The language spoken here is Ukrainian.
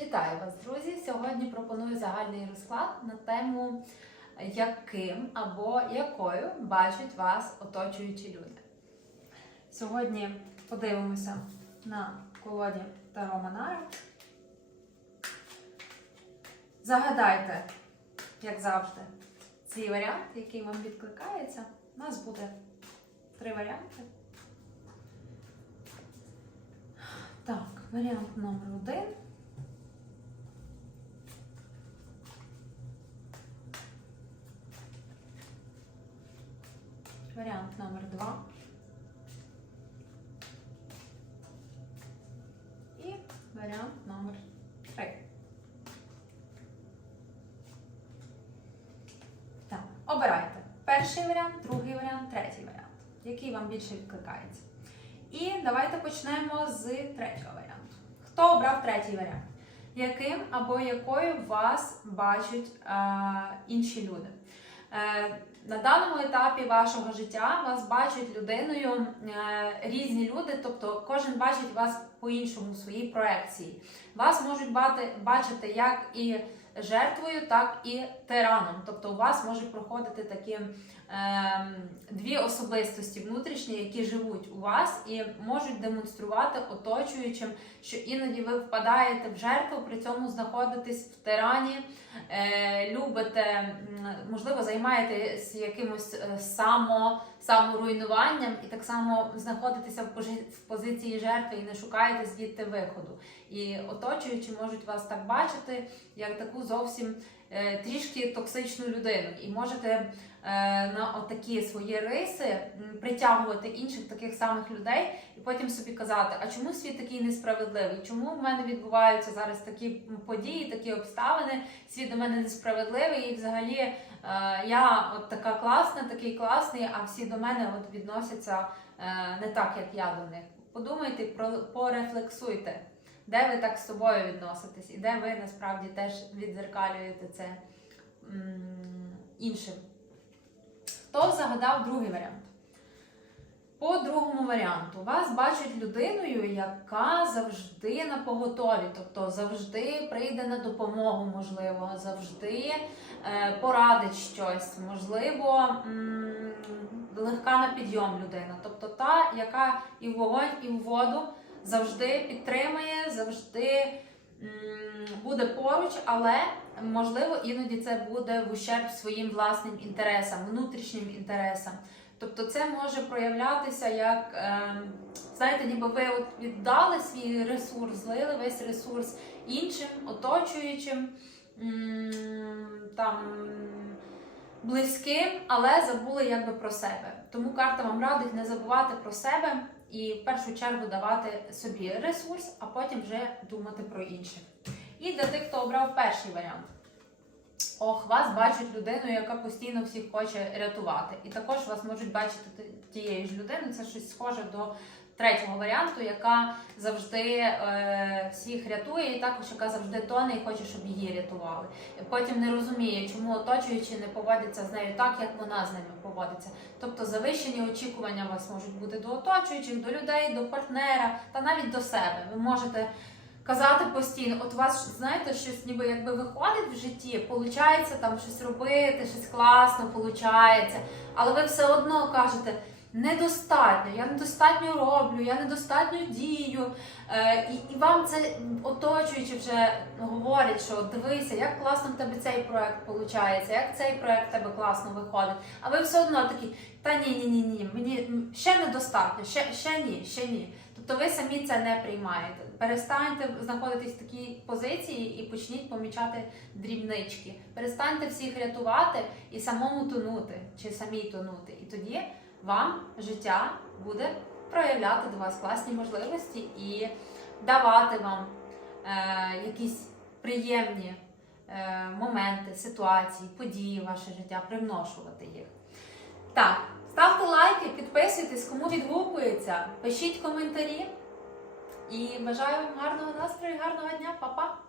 Вітаю вас, друзі! Сьогодні пропоную загальний розклад на тему, яким або якою бачать вас оточуючі люди. Сьогодні подивимося на колоді Таро Монара. Загадайте, як завжди, свій варіант, який вам відкликається. У нас буде три варіанти. Так, варіант номер один. Варіант номер два. І варіант номер три. Так, обирайте. Перший варіант, другий варіант, третій варіант. Який вам більше відкликається. І давайте почнемо з третього варіанту. Хто обрав третій варіант? Яким або якою вас бачать е, інші люди? Е, на даному етапі вашого життя вас бачать людиною е, різні люди, тобто кожен бачить вас по-іншому в своїй проекції. Вас можуть бати, бачити як і жертвою, так і тираном. Тобто у вас може проходити такі е, дві особистості внутрішні, які живуть у вас і можуть демонструвати оточуючим, що іноді ви впадаєте в жертву, при цьому знаходитесь в тирані, е, любите, можливо, займаєтесь якимось е, само, саморуйнуванням і так само знаходитеся в позиції жертви і не шукаєте звідти виходу. І оточуючі можуть вас так бачити, як таку зовсім е, трішки токсичну людину. І можете е, на отакі свої риси притягувати інших таких самих людей, і потім собі казати, а чому світ такий несправедливий? Чому в мене відбуваються зараз такі події, такі обставини? Світ до мене несправедливий, і взагалі я от така класна, такий класний, а всі до мене от відносяться е, не так, як я до них. Подумайте, порефлексуйте, де ви так з собою відноситесь, і де ви насправді теж відзеркалюєте це іншим. Хто загадав другий варіант? По другому варіанту вас бачать людиною, яка завжди на поготові, тобто завжди прийде на допомогу, можливо, завжди е, порадить щось, можливо, легка на підйом людина, тобто та, яка і в вогонь, і в воду завжди підтримує, завжди буде поруч, але можливо іноді це буде в ущерб своїм власним інтересам, внутрішнім інтересам. Тобто це може проявлятися як, е, знаєте, ніби ви от віддали свій ресурс, злили весь ресурс іншим, оточуючим, там, близьким, але забули якби про себе. Тому карта вам радить не забувати про себе і в першу чергу давати собі ресурс, а потім вже думати про інших. І для тих, хто обрав перший варіант. Ох, вас бачать людину, яка постійно всіх хоче рятувати. І також вас можуть бачити тієї ж людини. Це щось схоже до третього варіанту, яка завжди е, всіх рятує, і також яка завжди тоне і хоче, щоб її рятували. І потім не розуміє, чому оточуючі не поводяться з нею так, як вона з ними поводиться. Тобто завищені очікування у вас можуть бути до оточуючих, до людей, до партнера та навіть до себе. Ви можете казати постійно, от у вас знаєте, щось ніби якби виходить в житті, получається там щось робити, щось класно получається, але ви все одно кажете. Недостатньо, я недостатньо роблю, я недостатньо дію. Е, і, і вам це оточуючи вже говорять, що дивися, як класно в тебе цей проект виходить, як цей проект в тебе класно виходить. А ви все одно такі, та ні, ні, ні, ні, мені ще недостатньо, ще, ще ні, ще ні. Тобто ви самі це не приймаєте. Перестаньте знаходитись в такій позиції і почніть помічати дрібнички. Перестаньте всіх рятувати і самому тонути, чи самій тонути. І тоді вам життя буде проявляти до вас класні можливості і давати вам е, якісь приємні е, моменти, ситуації, події в ваше життя, привношувати їх. Так, ставте лайки, підписуйтесь, кому відгукується, пишіть коментарі. І бажаю вам гарного настрою, гарного дня, Па-па!